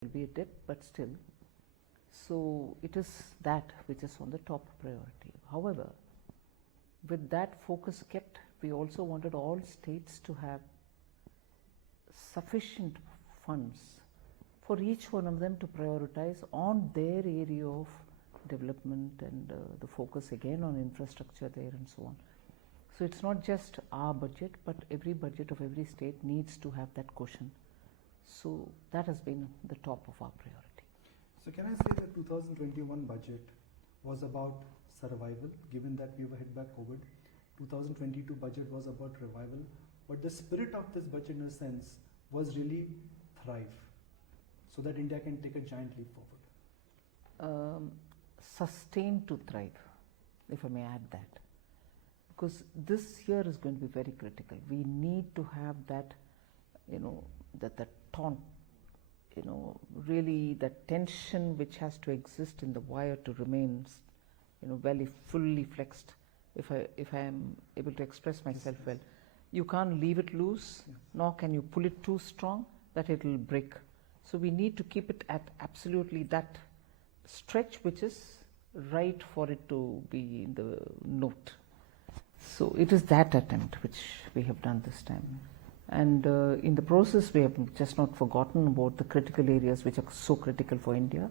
will be a dip, but still. So it is that which is on the top priority. However, with that focus kept, we also wanted all states to have sufficient funds for each one of them to prioritize on their area of development, and the focus again on infrastructure there and so on. So it's not just our budget, but every budget of every state needs to have that cushion. So that has been the top of our priority. So can I say that 2021 budget was about survival, given that we were hit by COVID? 2022 budget was about revival, but the spirit of this budget in a sense was really thrive, so that India can take a giant leap forward. Sustain to thrive, if I may add that. Because this year is going to be very critical. We need to have that, that taunt, really that tension which has to exist in the wire to remain, fully flexed. If I am able to express myself well, you can't leave it loose, nor can you pull it too strong that it will break. So we need to keep it at absolutely that stretch which is right for it to be in the note. So it is that attempt which we have done this time. And in the process, we have just not forgotten about the critical areas which are so critical for India,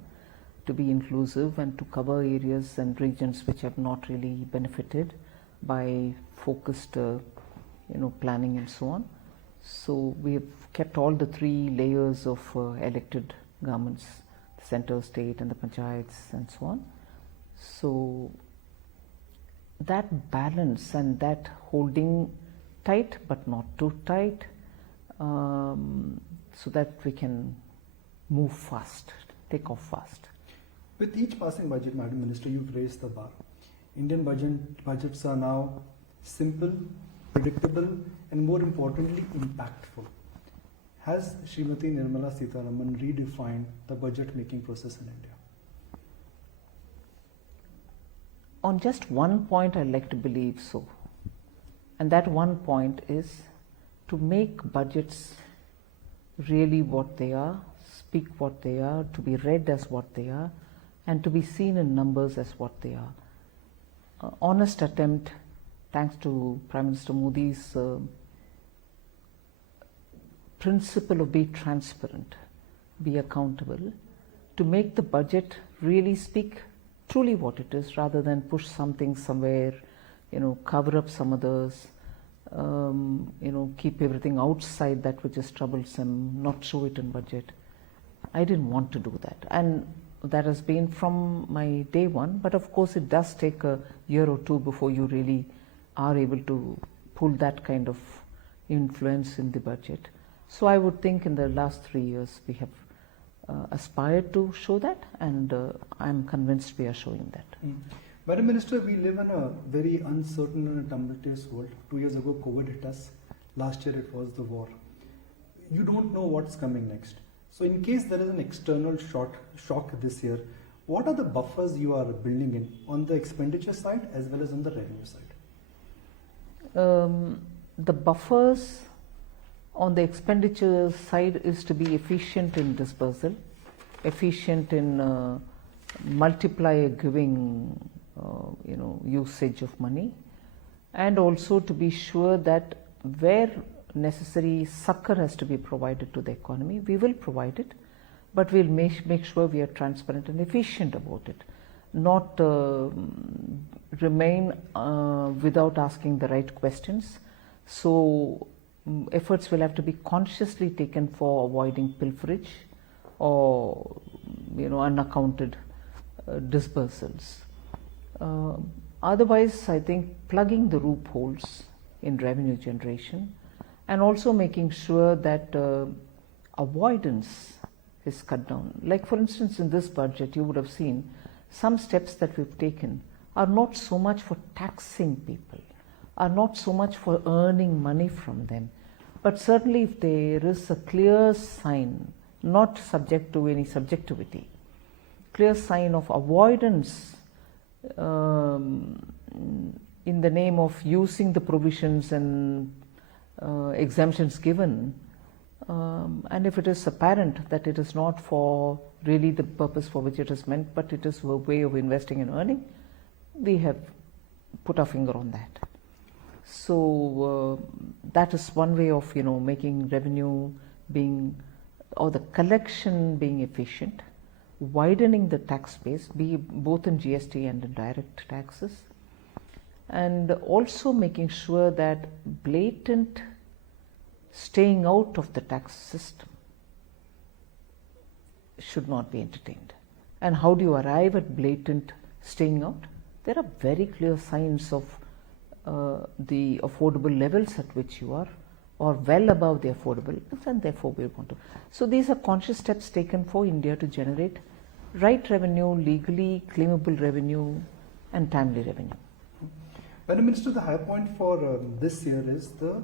to be inclusive and to cover areas and regions which have not really benefited by focused planning and so on. So we have kept all the three layers of elected governments, the center, state and the panchayats and so on. So that balance and that holding tight but not too tight, so that we can move fast, take off fast. With each passing budget, Madam Minister, you've raised the bar. Indian budgets are now simple, predictable, and more importantly, impactful. Has Srimati Nirmala Sitharaman redefined the budget making process in India? On just one point, I'd like to believe so. And that one point is to make budgets really what they are, speak what they are, to be read as what they are, and to be seen in numbers as what they are. Honest attempt, thanks to Prime Minister Modi's principle of be transparent, be accountable, to make the budget really speak truly what it is, rather than push something somewhere, cover up some others, keep everything outside that which is troublesome, not show it in budget. I didn't want to do that, and that has been from my day one, but of course it does take a year or two before you really are able to pull that kind of influence in the budget. So I would think in the last 3 years we have aspired to show that, and I'm convinced we are showing that. Madam Minister, we live in a very uncertain and tumultuous world. 2 years ago, COVID hit us. Last year, it was the war. You don't know what's coming next. So in case there is an external shock this year, what are the buffers you are building in on the expenditure side as well as on the revenue side? The buffers on the expenditure side is to be efficient in dispersal, efficient in multiplier giving, usage of money, and also to be sure that where necessary succor has to be provided to the economy, we will provide it, but we'll make sure we are transparent and efficient about it, not remain without asking the right questions. So efforts will have to be consciously taken for avoiding pilferage or unaccounted dispersals. Otherwise, I think plugging the loopholes in revenue generation, and also making sure that avoidance is cut down. Like for instance, in this budget, you would have seen some steps that we've taken are not so much for taxing people, are not so much for earning money from them, but certainly if there is a clear sign, not subject to any subjectivity, clear sign of avoidance in the name of using the provisions and exemptions given, and if it is apparent that it is not for really the purpose for which it is meant, but it is a way of investing and earning, we have put our finger on that. So that is one way of making revenue being, or the collection being efficient, widening the tax base, both in GST and in direct taxes, and also making sure that blatant staying out of the tax system should not be entertained. And how do you arrive at blatant staying out? There are very clear signs of the affordable levels at which you are, or well above the affordable levels, and therefore we want to. So these are conscious steps taken for India to generate right revenue, legally claimable revenue, and timely revenue. Madam Minister, the high point for this year is the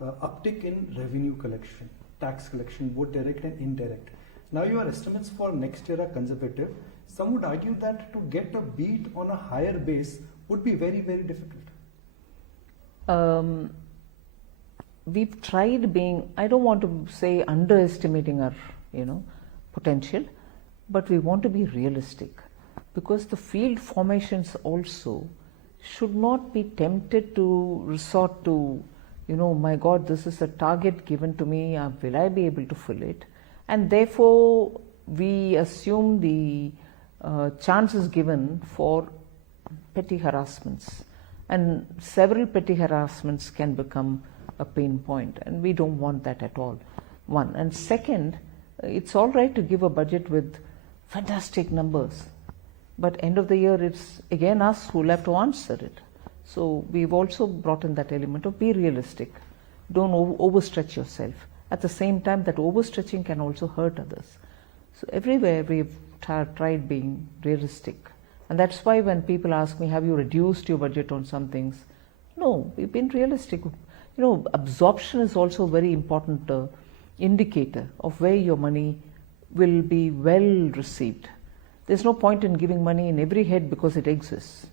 uptick in revenue collection, tax collection, both direct and indirect. Now your estimates for next year are conservative. Some would argue that to get a beat on a higher base would be very, very difficult. We've tried being, I don't want to say underestimating our, potential, but we want to be realistic, because the field formations also should not be tempted to resort to, my God, this is a target given to me, will I be able to fill it? And therefore, we assume the chances given for petty harassments. And several petty harassments can become a pain point, and we don't want that at all. One. And second, it's all right to give a budget with fantastic numbers, but end of the year, it's again us who will have to answer it. So we've also brought in that element of be realistic. Don't overstretch yourself. At the same time, that overstretching can also hurt others. So everywhere we've tried being realistic. And that's why when people ask me, have you reduced your budget on some things? No, we've been realistic. Absorption is also a very important indicator of where your money will be well received. There's no point in giving money in every head because it exists.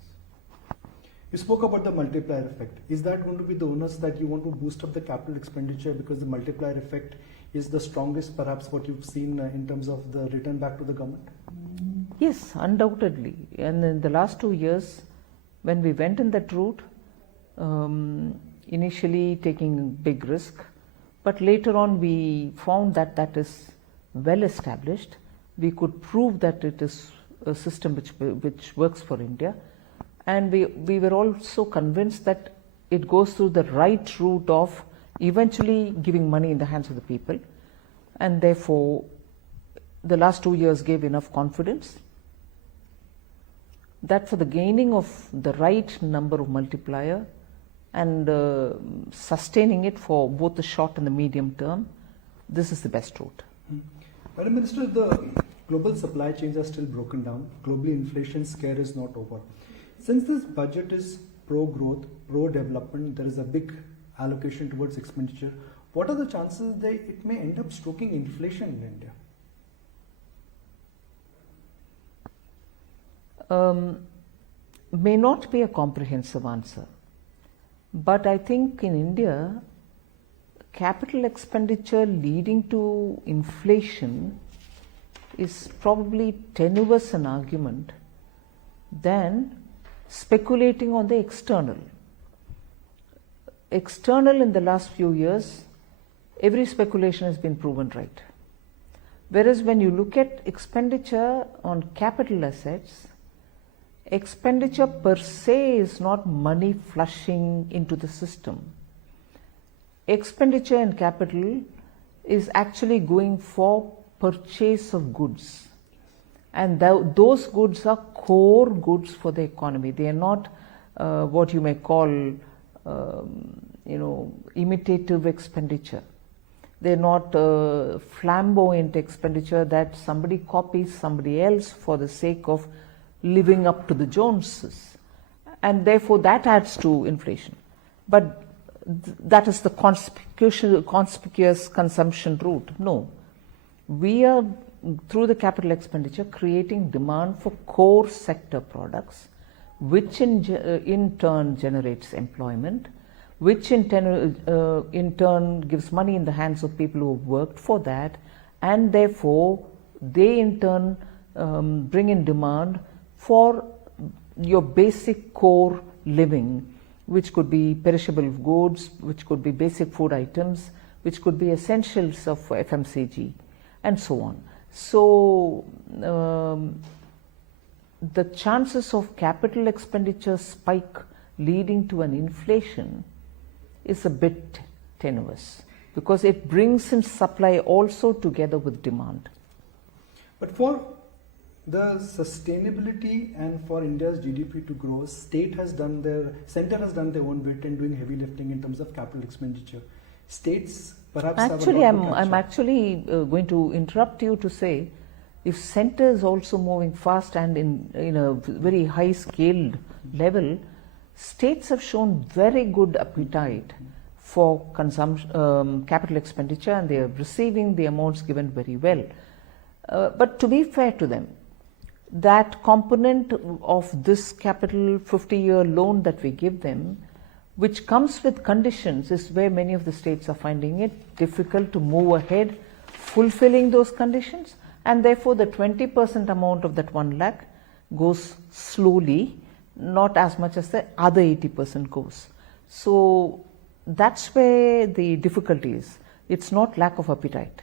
You spoke about the multiplier effect. Is that going to be the onus that you want to boost up the capital expenditure because the multiplier effect is the strongest, perhaps what you've seen in terms of the return back to the government? Yes, undoubtedly. And in the last 2 years, when we went in that route, initially taking big risk, but later on we found that that is well established. We could prove that it is a system which works for India, and we were also convinced that it goes through the right route of eventually giving money in the hands of the people, and therefore the last 2 years gave enough confidence that for the gaining of the right number of multiplier and sustaining it for both the short and the medium term, this is the best route. Madam Minister, the global supply chains are still broken down. Globally, inflation scare is not over. Since this budget is pro-growth, pro-development, there is a big allocation towards expenditure. What are the chances that it may end up stoking inflation in India? May not be a comprehensive answer, but I think in India, capital expenditure leading to inflation is probably tenuous an argument than speculating on the external. External in the last few years, every speculation has been proven right. Whereas when you look at expenditure on capital assets, expenditure per se is not money flushing into the system. Expenditure in capital is actually going for purchase of goods, and those goods are core goods for the economy. They are not what you may call imitative expenditure. They're not flamboyant expenditure that somebody copies somebody else for the sake of living up to the Joneses, and therefore that adds to inflation. But that is the conspicuous consumption route. No, we are, through the capital expenditure, creating demand for core sector products, which in turn generates employment, which in turn gives money in the hands of people who have worked for that, and therefore they in turn bring in demand for your basic core living, which could be perishable goods, which could be basic food items, which could be essentials of FMCG, and so on. So the chances of capital expenditure spike leading to an inflation is a bit tenuous, because it brings in supply also together with demand. But for the sustainability and for India's GDP to grow, center has done their own bit in doing heavy lifting in terms of capital expenditure. States perhaps actually, have a lot to catch I'm up. actually going to interrupt you to say, if center is also moving fast and in a very high scaled level, states have shown very good appetite for consumption, capital expenditure, and they are receiving the amounts given very well. But to be fair to them, that component of this capital 50-year loan that we give them, which comes with conditions, is where many of the states are finding it difficult to move ahead fulfilling those conditions, and therefore the 20% amount of that 1 lakh goes slowly, not as much as the other 80% goes. So that's where the difficulty is. It's not lack of appetite.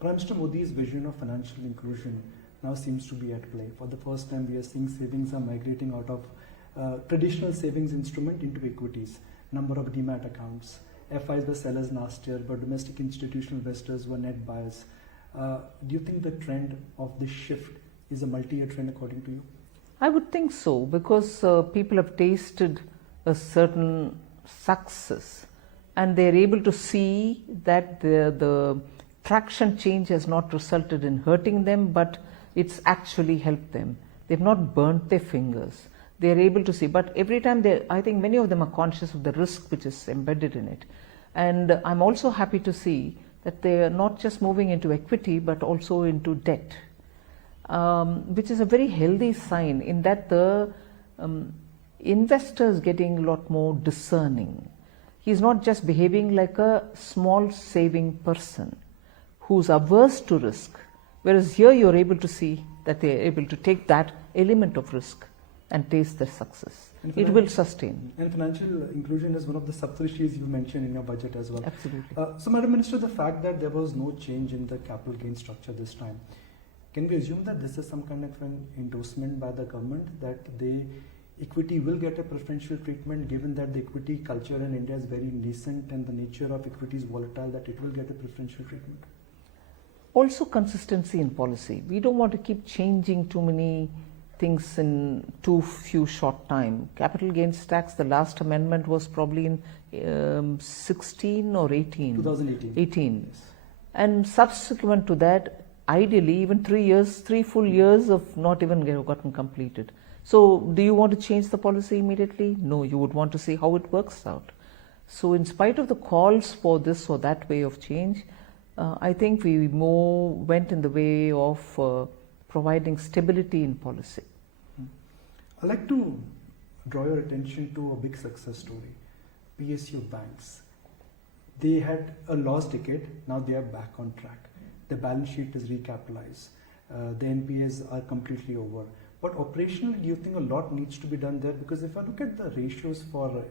Prime Minister Modi's vision of financial inclusion now seems to be at play. For the first time, we are seeing savings are migrating out of traditional savings instrument into equities. Number of demat accounts. FIs were sellers last year, but domestic institutional investors were net buyers. Do you think the trend of this shift is a multi-year trend according to you? I would think so, because people have tasted a certain success and they're able to see that the traction change has not resulted in hurting them, but it's actually helped them. They've not burnt their fingers. They're able to see, but every time I think many of them are conscious of the risk which is embedded in it. And I'm also happy to see that they are not just moving into equity, but also into debt, which is a very healthy sign, in that the investor is getting a lot more discerning. He's not just behaving like a small saving person who's averse to risk, whereas here you're able to see that they're able to take that element of risk and taste the success. It will sustain. And financial inclusion is one of the sub-issues you mentioned in your budget as well. Absolutely. So, Madam Minister, the fact that there was no change in the capital gain structure this time, can we assume that this is some kind of an endorsement by the government that equity will get a preferential treatment, given that the equity culture in India is very nascent and the nature of equity is volatile, that it will get a preferential treatment? Also consistency in policy. We don't want to keep changing too many things in too few short time. Capital gains tax, the last amendment was probably in 16 or 18? 2018. 18. Yes. And subsequent to that, ideally even 3 full years of not even gotten completed. So do you want to change the policy immediately? No, you would want to see how it works out. So in spite of the calls for this or that way of change, I think we more went in the way of providing stability in policy. I'd like to draw your attention to a big success story, PSU banks. They had a lost decade, now they are back on track. The balance sheet is recapitalized. The NPAs are completely over. But operationally, do you think a lot needs to be done there? Because if I look at the ratios for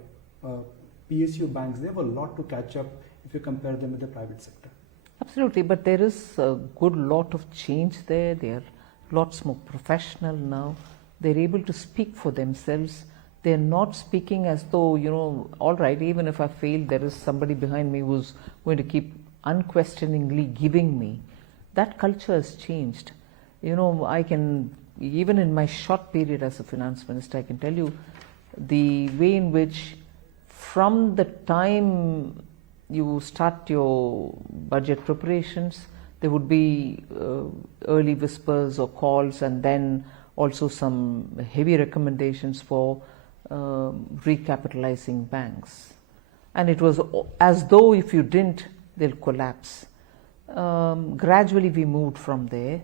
PSU banks, they have a lot to catch up if you compare them with the private sector. Absolutely, but there is a good lot of change there. They are lots more professional now. They're able to speak for themselves. They're not speaking as though, all right, even if I fail, there is somebody behind me who's going to keep unquestioningly giving me. That culture has changed. I can, even in my short period as a finance minister, I can tell you the way in which from the time you start your budget preparations, there would be early whispers or calls, and then also some heavy recommendations for recapitalizing banks. And it was as though if you didn't, they'll collapse. Gradually we moved from there,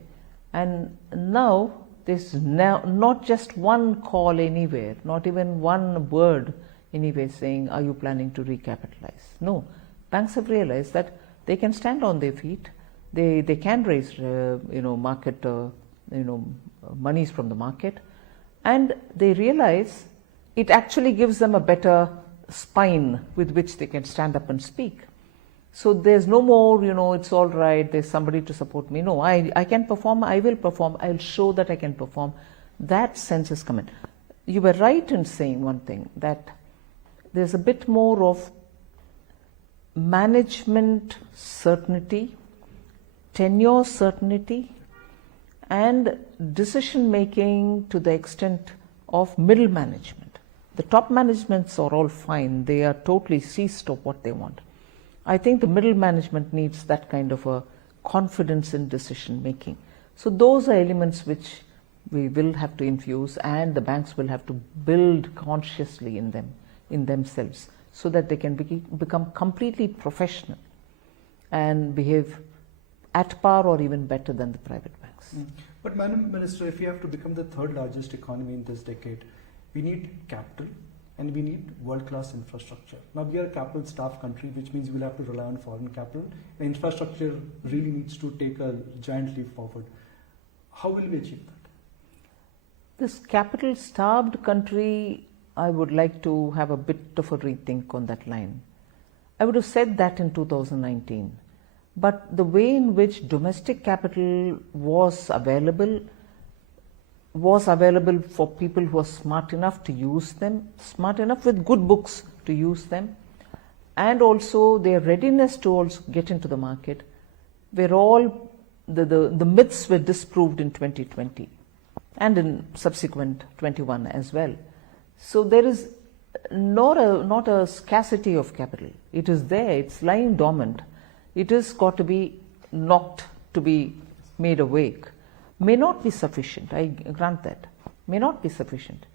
and now there's now not just one call anywhere, not even one word anywhere saying, are you planning to recapitalize? No, banks have realized that they can stand on their feet, they can raise market monies from the market, and they realize it actually gives them a better spine with which they can stand up and speak. So there's no more, it's all right, there's somebody to support me. No, I can perform, I will perform, I'll show that I can perform. That sense is coming. You were right in saying one thing, that there's a bit more of management certainty, tenure certainty, and decision making to the extent of middle management. The top managements are all fine, they are totally seized of what they want. I think the middle management needs that kind of a confidence in decision making. So those are elements which we will have to infuse, and the banks will have to build consciously in themselves, so that they can become completely professional and behave at par or even better than the private banks. But Madam Minister, if we have to become the third largest economy in this decade, we need capital and we need world-class infrastructure. Now we are a capital-starved country, which means we'll have to rely on foreign capital. The infrastructure really needs to take a giant leap forward. How will we achieve that? This capital-starved country, I would like to have a bit of a rethink on that line. I would have said that in 2019. But the way in which domestic capital was available for people who are smart enough to use them, smart enough with good books to use them, and also their readiness to also get into the market, were all, the myths were disproved in 2020 and in subsequent 21 as well. So there is not a scarcity of capital. It is there, it's lying dormant. It has got to be knocked to be made awake. May not be sufficient, I grant that, may not be sufficient.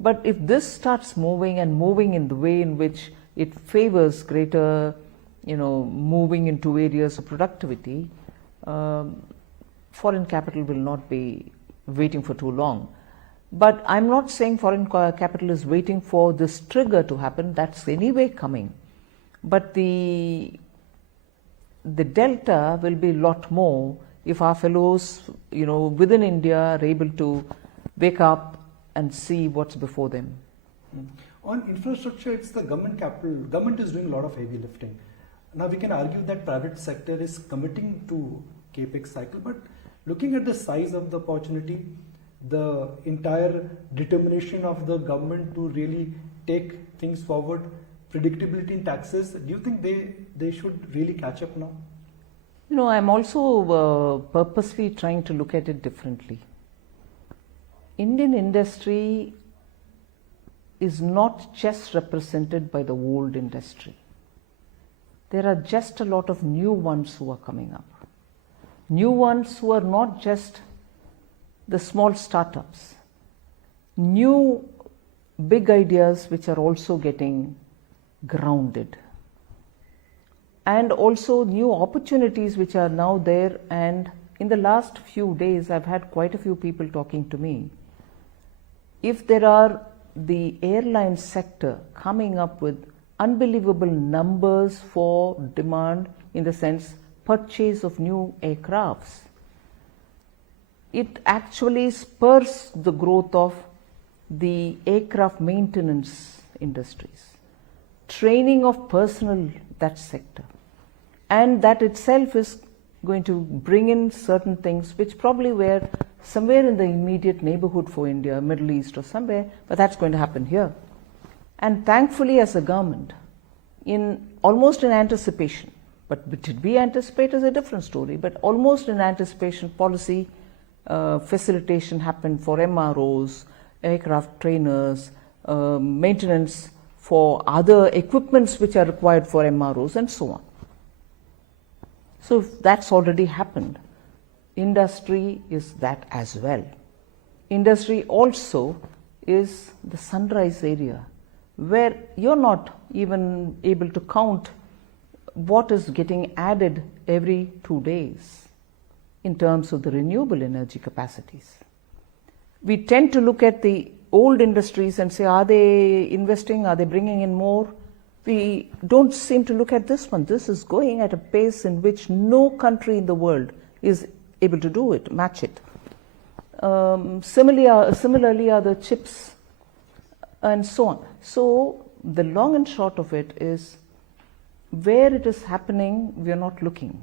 But if this starts moving and moving in the way in which it favors greater, moving into areas of productivity, foreign capital will not be waiting for too long. But I'm not saying foreign capital is waiting for this trigger to happen, that's anyway coming. But the delta will be a lot more if our fellows, within India are able to wake up and see what's before them. On infrastructure, it's the government capital. Government is doing a lot of heavy lifting. Now we can argue that private sector is committing to capex cycle, but looking at the size of the opportunity, the entire determination of the government to really take things forward, predictability in taxes, do you think they should really catch up now? I'm also purposely trying to look at it differently. Indian industry is not just represented by the old industry. There are just a lot of new ones who are coming up. New ones who are not just the small startups. New big ideas which are also getting grounded. And also new opportunities which are now there, and in the last few days I've had quite a few people talking to me. If there are the airline sector coming up with unbelievable numbers for demand, in the sense purchase of new aircrafts, it actually spurs the growth of the aircraft maintenance industries, training of personnel, that sector. And that itself is going to bring in certain things which probably were somewhere in the immediate neighborhood for India, Middle East or somewhere, but that's going to happen here. And thankfully as a government, almost in anticipation, but did we anticipate is a different story, but almost in anticipation, policy facilitation happened for MROs, aircraft trainers, maintenance for other equipments which are required for MROs and so on. So if that's already happened, industry is that as well. Industry also is the sunrise area, where you're not even able to count what is getting added every 2 days in terms of the renewable energy capacities. We tend to look at the old industries and say, are they investing? Are they bringing in more? We don't seem to look at this one. This is going at a pace in which no country in the world is able to do it, match it. Similarly are the chips and so on. So the long and short of it is, where it is happening, we are not looking.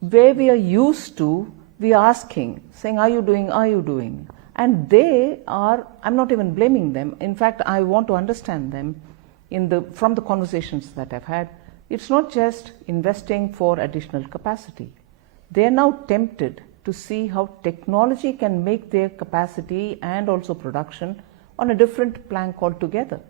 Where we are used to, we are asking, saying, are you doing, are you doing? And they are, I'm not even blaming them. In fact, I want to understand them from the conversations that I've had. It's not just investing for additional capacity. They are now tempted to see how technology can make their capacity and also production on a different plank altogether.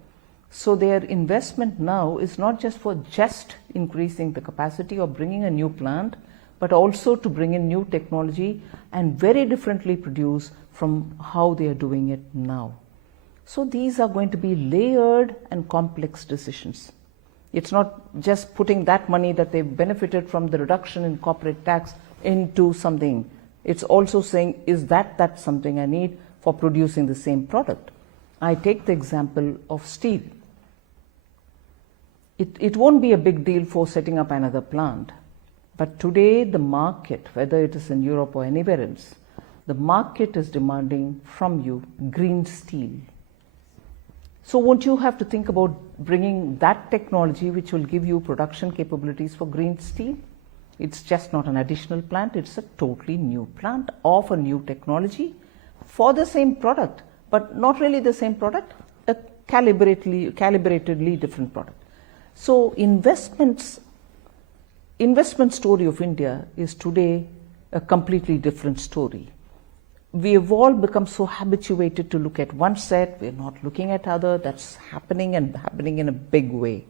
So their investment now is not just for just increasing the capacity or bringing a new plant, but also to bring in new technology and very differently produce from how they are doing it now. So these are going to be layered and complex decisions. It's not just putting that money that they've benefited from the reduction in corporate tax into something. It's also saying, is that something I need for producing the same product? I take the example of steel. It won't be a big deal for setting up another plant. But today the market, whether it is in Europe or anywhere else, the market is demanding from you green steel. So won't you have to think about bringing that technology which will give you production capabilities for green steel? It's just not an additional plant, it's a totally new plant of a new technology for the same product, but not really the same product, a calibratedly different product. So investment story of India is today a completely different story. We have all become so habituated to look at one set, we're not looking at other. That's happening and happening in a big way.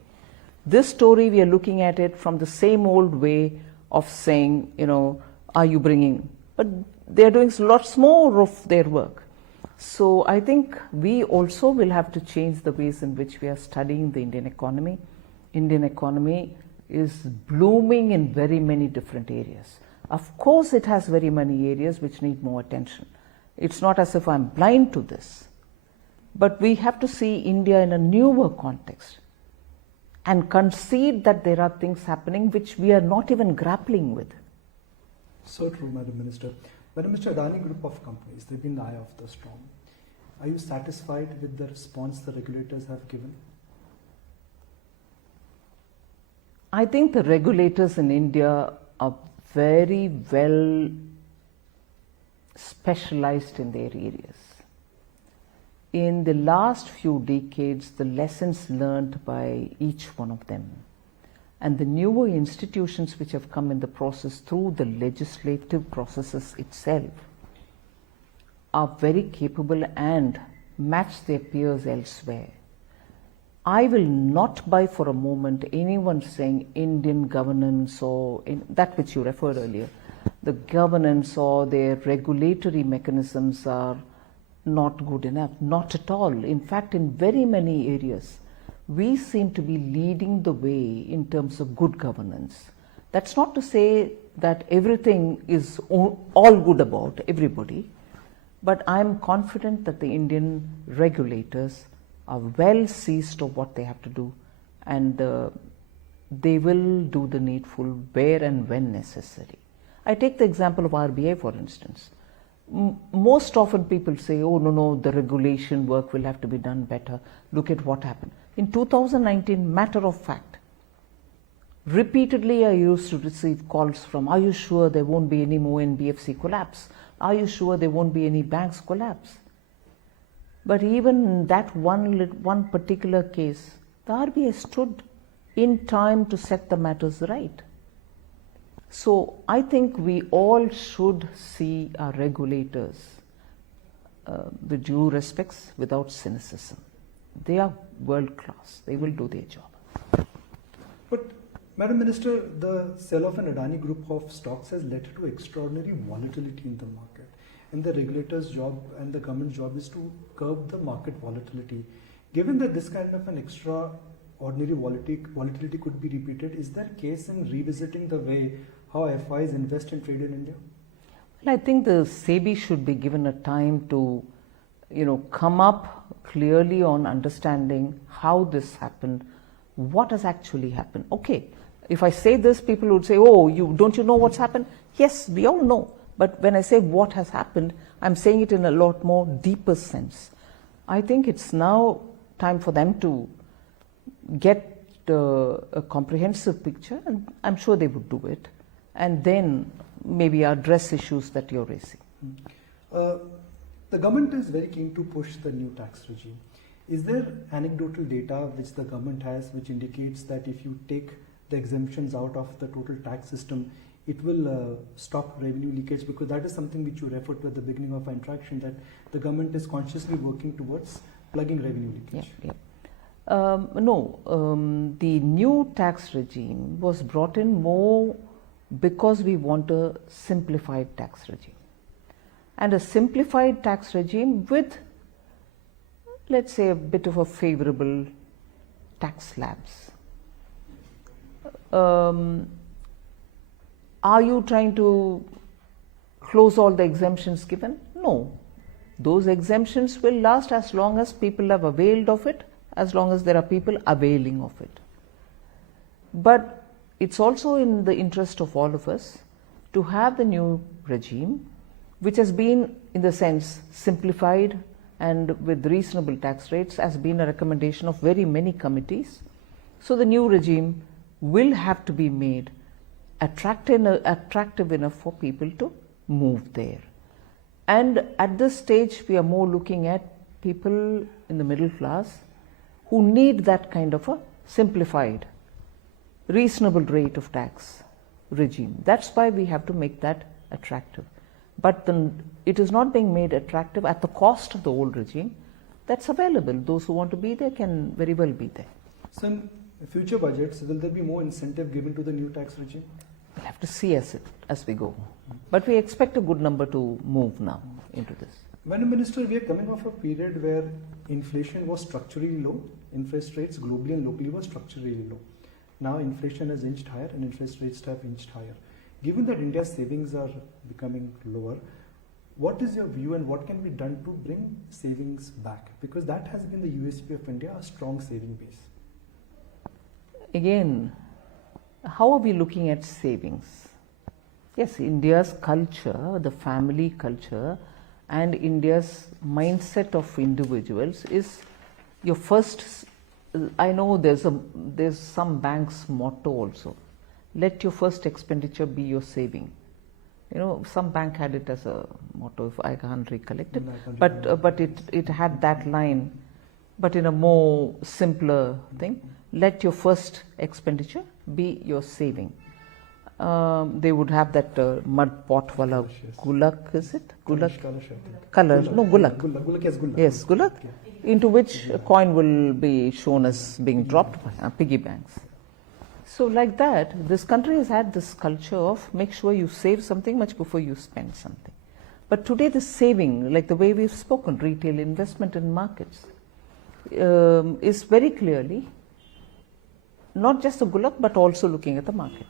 This story, we are looking at it from the same old way of saying, are you bringing? But they're doing lots more of their work. So I think we also will have to change the ways in which we are studying the Indian economy. Indian economy is blooming in very many different areas. Of course, it has very many areas which need more attention. It's not as if I'm blind to this. But we have to see India in a newer context and concede that there are things happening which we are not even grappling with. So true, Madam Minister. Madam Mr. Adani Group of companies, they've been the eye of the storm. Are you satisfied with the response the regulators have given? I think the regulators in India are very well specialized in their areas. In the last few decades, the lessons learned by each one of them and the newer institutions which have come in the process through the legislative processes itself are very capable and match their peers elsewhere. I will not buy for a moment anyone saying Indian governance or that which you referred earlier, the governance or their regulatory mechanisms are not good enough. Not at all. In fact, in very many areas, we seem to be leading the way in terms of good governance. That's not to say that everything is all good about everybody, but I'm confident that the Indian regulators are well seized of what they have to do, and they will do the needful where and when necessary. I take the example of RBI, for instance. Most often people say, oh no, the regulation work will have to be done better. Look at what happened. In 2019, matter of fact, repeatedly I used to receive calls from, are you sure there won't be any more NBFC collapse? Are you sure there won't be any banks collapse? But even that one particular case, the RBI stood in time to set the matters right. So I think we all should see our regulators with due respects, without cynicism. They are world class. They will do their job. But Madam Minister, the sell of an Adani group of stocks has led to extraordinary volatility in the market. And the regulator's job and the government's job is to curb the market volatility. Given that this kind of an extraordinary volatility could be repeated, is there a case in revisiting the way how FIs invest and trade in India? Well, I think the SEBI should be given a time to, come up clearly on understanding how this happened, what has actually happened. Okay, if I say this, people would say, oh, don't you know what's happened? Yes, we all know. But when I say what has happened, I'm saying it in a lot more deeper sense. I think it's now time for them to get a comprehensive picture, and I'm sure they would do it, and then maybe address issues that you're raising. The government is very keen to push the new tax regime. Is there anecdotal data which the government has which indicates that if you take the exemptions out of the total tax system, it will stop revenue leakage? Because that is something which you referred to at the beginning of our interaction, that the government is consciously working towards plugging revenue leakage. Yeah. No, the new tax regime was brought in more because we want a simplified tax regime. And a simplified tax regime with, let's say, a bit of a favorable tax slabs. Are you trying to close all the exemptions given? No. Those exemptions will last as long as people have availed of it, as long as there are people availing of it. But it's also in the interest of all of us to have the new regime, which has been, in the sense, simplified and with reasonable tax rates, has been a recommendation of very many committees. So the new regime will have to be made attractive enough for people to move there. And at this stage, we are more looking at people in the middle class who need that kind of a simplified, reasonable rate of tax regime. That's why we have to make that attractive. But it is not being made attractive at the cost of the old regime. That's available. Those who want to be there can very well be there. So in future budgets, will there be more incentive given to the new tax regime? We'll have to see as we go. But we expect a good number to move now into this. Madam Minister, we are coming off a period where inflation was structurally low. Interest rates globally and locally were structurally low. Now inflation has inched higher and interest rates have inched higher. Given that India's savings are becoming lower, what is your view and what can be done to bring savings back? Because that has been the USP of India, a strong saving base. Again, how are we looking at savings? Yes, India's culture, the family culture, and India's mindset of individuals is your first. I know there's some bank's motto also. Let your first expenditure be your saving. Some bank had it as a motto, if I can't recollect it. But it had that line, but in a more simpler thing. Let your first expenditure be your saving. They would have that mud pot wala gulak, is it? Gulak? Color. No, gulak. Gulak, yes, gulak. Yes, gulak, into which a coin will be shown as being dropped, piggy banks. So like that, this country has had this culture of make sure you save something much before you spend something. But today the saving, like the way we've spoken, retail investment in markets, is very clearly not just the gulak but also looking at the market.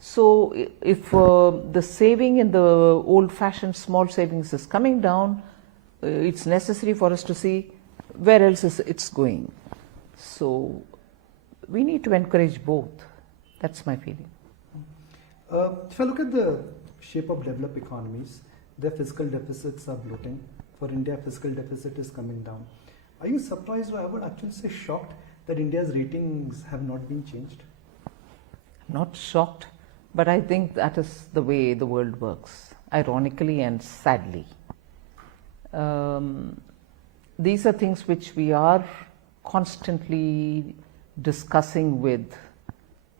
So if the saving in the old-fashioned small savings is coming down, it's necessary for us to see where else it's going. So we need to encourage both. That's my feeling. If I look at the shape of developed economies, their fiscal deficits are bloating. For India, fiscal deficit is coming down. Are you surprised, or I would actually say shocked, that India's ratings have not been changed? Not shocked, but I think that is the way the world works, ironically and sadly. These are things which we are constantly discussing with,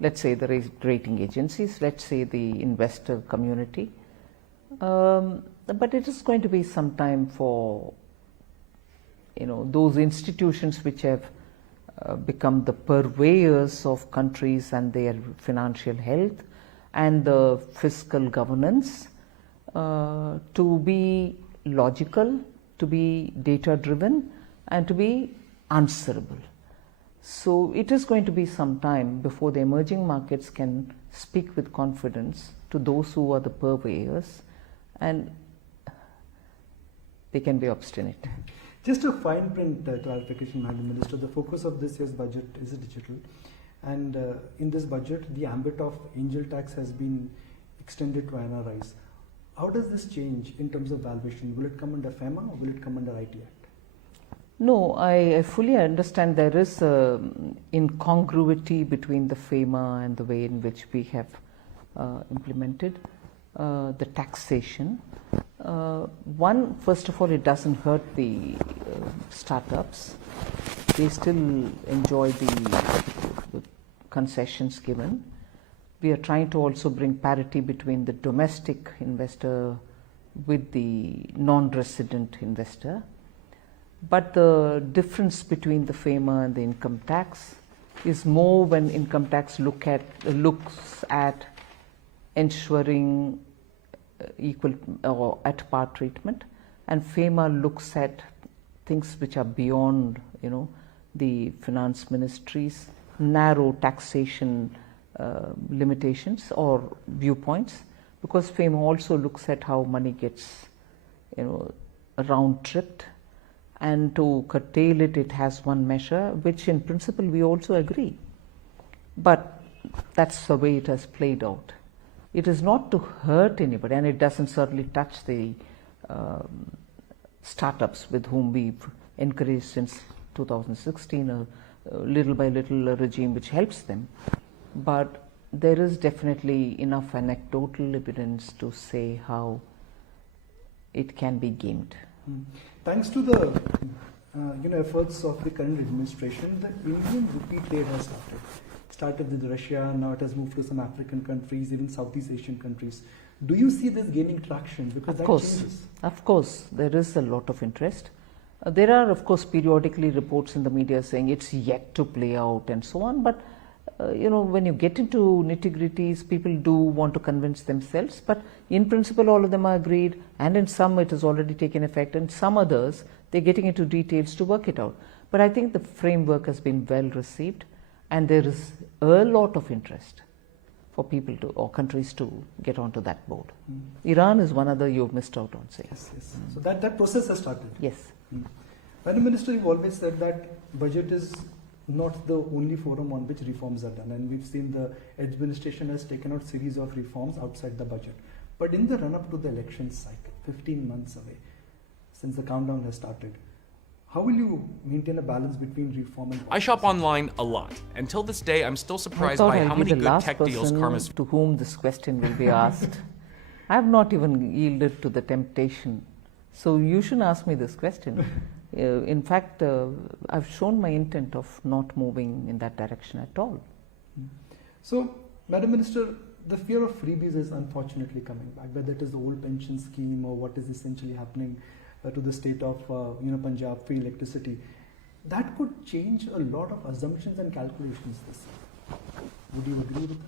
let's say, the rating agencies, let's say the investor community. But it is going to be some time for those institutions which have become the purveyors of countries and their financial health and the fiscal governance to be logical, to be data driven, and to be answerable. So it is going to be some time before the emerging markets can speak with confidence to those who are the purveyors and they can be obstinate. Just a fine print clarification, Madam Minister. The focus of this year's budget is digital, and in this budget, the ambit of angel tax has been extended to NRIs. How does this change in terms of valuation? Will it come under FEMA or will it come under IT Act? No, I fully understand there is incongruity between the FEMA and the way in which we have implemented the taxation. One, first of all, it doesn't hurt the startups. They still enjoy the concessions given. We are trying to also bring parity between the domestic investor with the non-resident investor. But the difference between the FEMA and the income tax is more when income tax looks at ensuring equal or at par treatment, and FEMA looks at things which are beyond, the finance ministry's narrow taxation limitations or viewpoints, because FEMA also looks at how money gets, round tripped, and to curtail it, it has one measure, which in principle we also agree. But that's the way it has played out. It is not to hurt anybody, and it doesn't certainly touch the startups with whom we've encouraged since 2016, little by little a regime which helps them. But there is definitely enough anecdotal evidence to say how it can be gamed. Thanks to the efforts of the current administration, the Indian rupee trade has started. It started with Russia, now it has moved to some African countries, even Southeast Asian countries. Do you see this gaining traction? Because that changes. Of course, there is a lot of interest. There are, of course, periodically reports in the media saying it's yet to play out and so on. But when you get into nitty-gritties, people do want to convince themselves. But in principle, all of them are agreed, and in some it has already taken effect, and some others, they're getting into details to work it out. But I think the framework has been well received, and there is a lot of interest for people to, or countries to get onto that board. Iran is one other you've missed out on, say. Yes. So that process has started. Yes. Madam Minister, you've always said that budget is not the only forum on which reforms are done, and we've seen the administration has taken out series of reforms outside the budget. But in the run-up to the election cycle, 15 months away, since the countdown has started, how will you maintain a balance between reform and policy? I shop online a lot. Until this day, I'm still surprised by how many good tech deals Karma's... to whom this question will be asked. I have not even yielded to the temptation. So you shouldn't ask me this question. In fact, I've shown my intent of not moving in that direction at all. So, Madam Minister, the fear of freebies is unfortunately coming back, whether it is the old pension scheme or what is essentially happening to the state of Punjab, free electricity. That could change a lot of assumptions and calculations this year. Would you agree with that?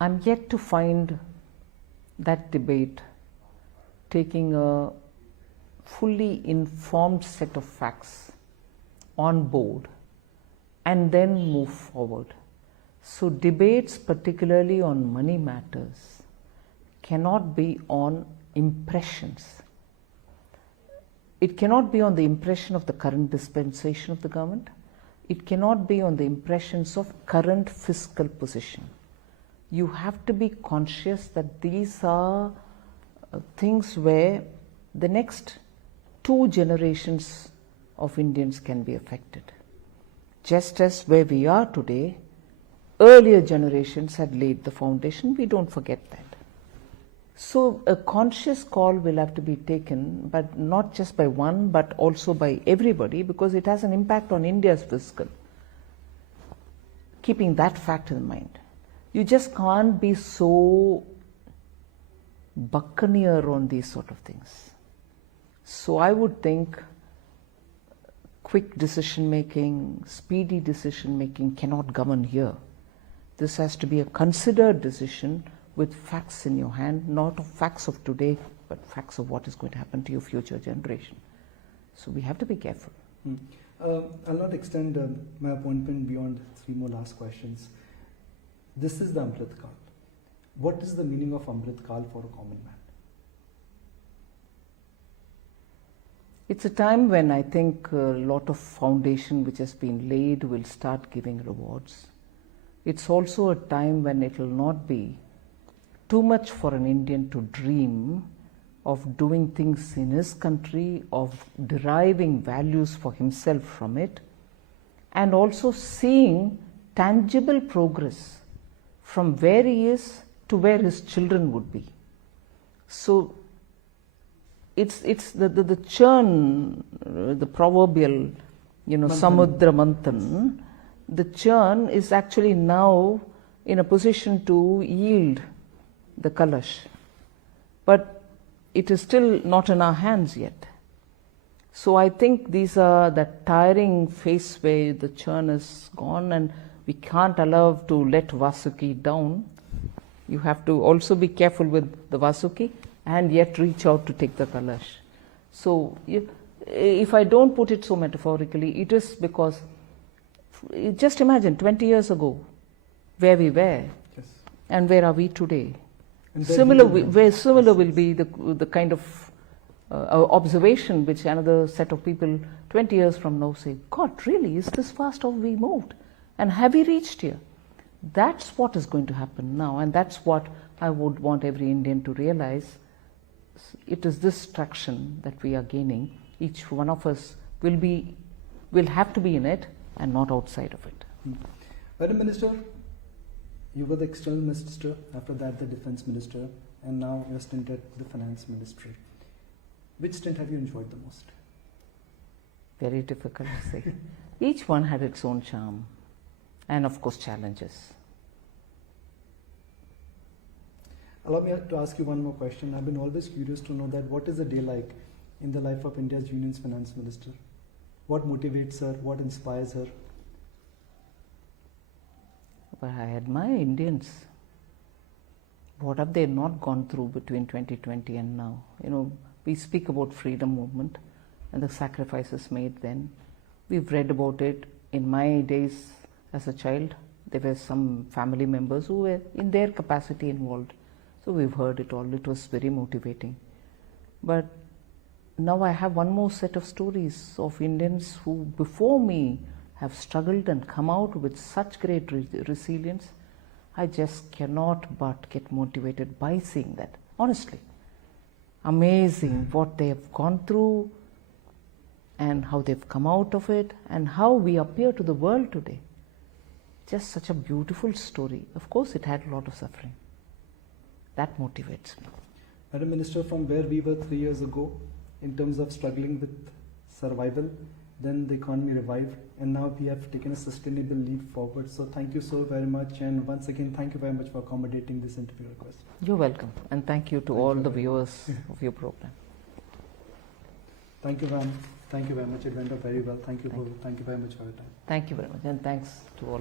I'm yet to find that debate taking a fully informed set of facts on board and then move forward. So debates, particularly on money matters, cannot be on impressions. It cannot be on the impression of the current dispensation of the government. It cannot be on the impressions of current fiscal position. You have to be conscious that these are things where the next 2 generations of Indians can be affected. Just as where we are today, earlier generations had laid the foundation. We don't forget that. So a conscious call will have to be taken, but not just by one, but also by everybody, because it has an impact on India's fiscal. Keeping that fact in mind, you just can't be so buccaneer on these sort of things. So I would think quick decision making, speedy decision making cannot govern here. This has to be a considered decision with facts in your hand, not of facts of today, but facts of what is going to happen to your future generation. So we have to be careful. I'll not extend my appointment beyond 3 more last questions. This is the Amrit Kaal. What is the meaning of Amrit Kal for a common man? It's a time when I think a lot of foundation which has been laid will start giving rewards. It's also a time when it will not be too much for an Indian to dream of doing things in his country, of deriving values for himself from it, and also seeing tangible progress from where he is to where his children would be. So it's the churn, the proverbial, Samudra Manthan. The churn is actually now in a position to yield the Kalash. But it is still not in our hands yet. So I think these are that tiring phase where the churn is gone and we can't allow to let Vasuki down. You have to also be careful with the Vasuki and yet reach out to take the Kalash. So if I don't put it so metaphorically, it is because just imagine 20 years ago where we were, Yes. and where are we today. And Similar will be the kind of observation which another set of people 20 years from now say, God, really, is this fast have we moved? And have we reached here? That's what is going to happen now, and that's what I would want every Indian to realize. It is this traction that we are gaining. Each one of us will have to be in it and not outside of it. Madam Minister, you were the external minister, after that the defense minister, and now you're stint at the finance ministry. Which stint have you enjoyed the most? Very difficult to say. Each one had its own charm and of course challenges. Allow me to ask you one more question. I've been always curious to know that what is a day like in the life of India's Union's finance minister? What motivates her? What inspires her? But I admire Indians. What have they not gone through between 2020 and now? We speak about freedom movement and the sacrifices made then. We've read about it. In my days as a child, there were some family members who were in their capacity involved. So we've heard it all. It was very motivating. But now I have one more set of stories of Indians who before me have struggled and come out with such great resilience. I just cannot but get motivated by seeing that. Honestly, amazing what they have gone through and how they've come out of it and how we appear to the world today. Just such a beautiful story. Of course, it had a lot of suffering. That motivates me. Madam Minister, from where we were 3 years ago in terms of struggling with survival, then the economy revived, and now we have taken a sustainable leap forward. So thank you so very much, and once again, thank you very much for accommodating this interview request. You're welcome, and thank you to all the viewers of your program. Thank you, ma'am. Thank you very much. It went up very well. Thank you very much for your time. Thank you very much, and thanks to all.